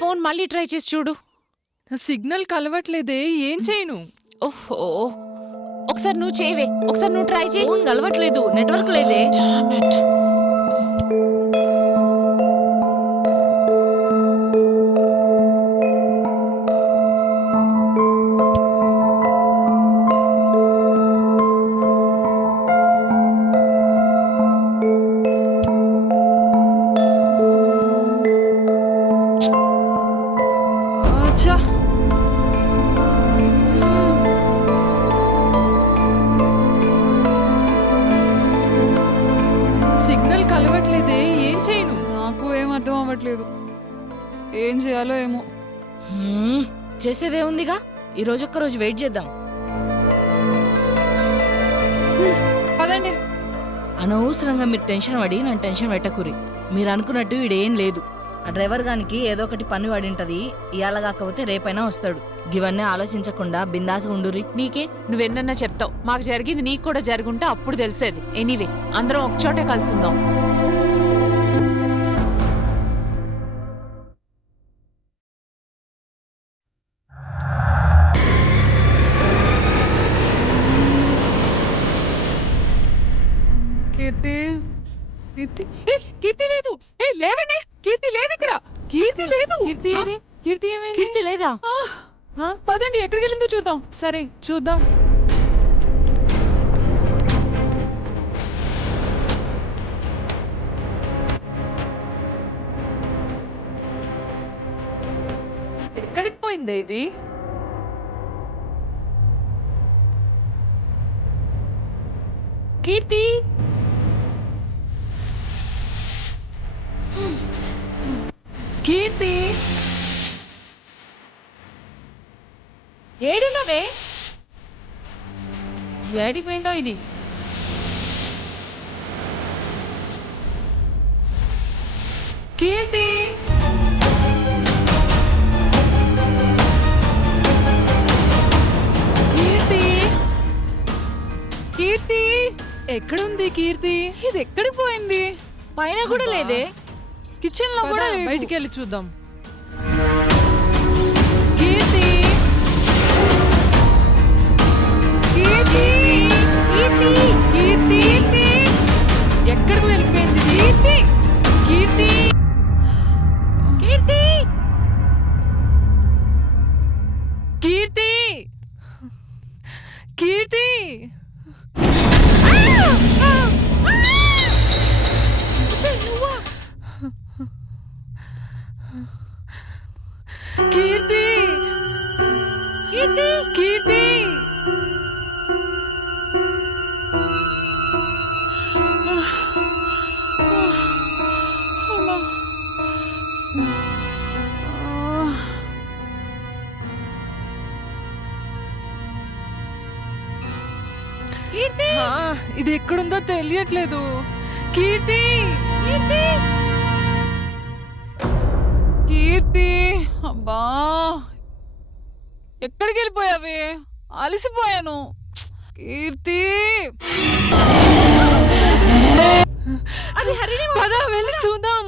Phone మళ్ళీ try చేసి చూడు. సిగ్నల్ కలవట్లేదే, ఏం చేయను? ఓహో, ఒకసారి నువ్వు చేయవే, ఒకసారి నువ్వు ట్రై చేయి. ఫోన్ కలవట్లేదు, నెట్వర్క్ లేదే. Damn it. అచ్చా, సిగ్నల్ కలవట్లేదే, ఏం చేయను? నాకు ఏం అర్థం అవ్వట్లేదు, ఏం చేయాలో ఏమో. చేసేదే ఉందిగా, ఈ రోజు ఒక్క రోజు వెయిట్ చేద్దాం. పదండి. అనవసరంగా మీరు టెన్షన్ పడి నన్ను టెన్షన్ పెట్టకురి. మీరు అనుకున్నట్టు ఈడేం లేదు. ఆ డ్రైవర్ గానికి ఏదో ఒకటి పని పడింటది, ఇవాళ కాకపోతే రేపైనా వస్తాడు. ఇవన్నీ ఆలోచించకుండా బిందాసుగా ఉండురి. నీకే నువ్వెన్నన్నా చెప్తావు, మాకు జరిగింది నీకు కూడా జరుగుంటే అప్పుడు తెలిసేది. ఎనీవే, అందరం ఒకచోటే కలుసుందాం. కీర్తి, కీర్తి, కీర్తి లేదు. లేవండి, కీర్తి లేదు ఇక్కడ. కీర్తి లేదు. కీర్తి ఏది? కీర్తి ఏమైంది? కీర్తి లేదా? పదండి, ఎక్కడికి వెళ్ళిందో చూద్దాం. సరే చూద్దాం. ఎక్కడికి పోయింది ఇది? కీర్తి, కీర్తి, ఏడున్నవే? ఏడికి పోయిందో ఇది? కీర్తి, కీర్తి, కీర్తి, ఎక్కడుంది కీర్తి? ఇది ఎక్కడికి పోయింది? పైన కూడా లేదే. కిచెన్ లో కూడా లేదు. బయటికి వెళ్ళి చూద్దాం. కీర్తి, కీర్తి, కీర్తి, కీర్తి, ఎక్కడికి వెళ్ళిపోయింది? కీర్తి, కీర్తి, కీర్తి, కీర్తి, కీర్తి, కీర్తి, కీర్తి, కీర్తి, కీర్తి, ఇది ఎక్కడుందో తెలియట్లేదు. కీర్తి, కీర్తి, కీర్తి, అబ్బా, ఎక్కడికి వెళ్ళిపోయావే? అలసిపోయాను. కీర్తి, అది హరిని పద వెళ్ళి చూద్దాం.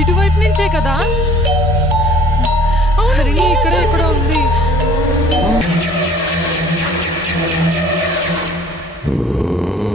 ఇటువైపు నుంచే కదా? హరిణి ఇక్కడ ఎక్కడ ఉంది?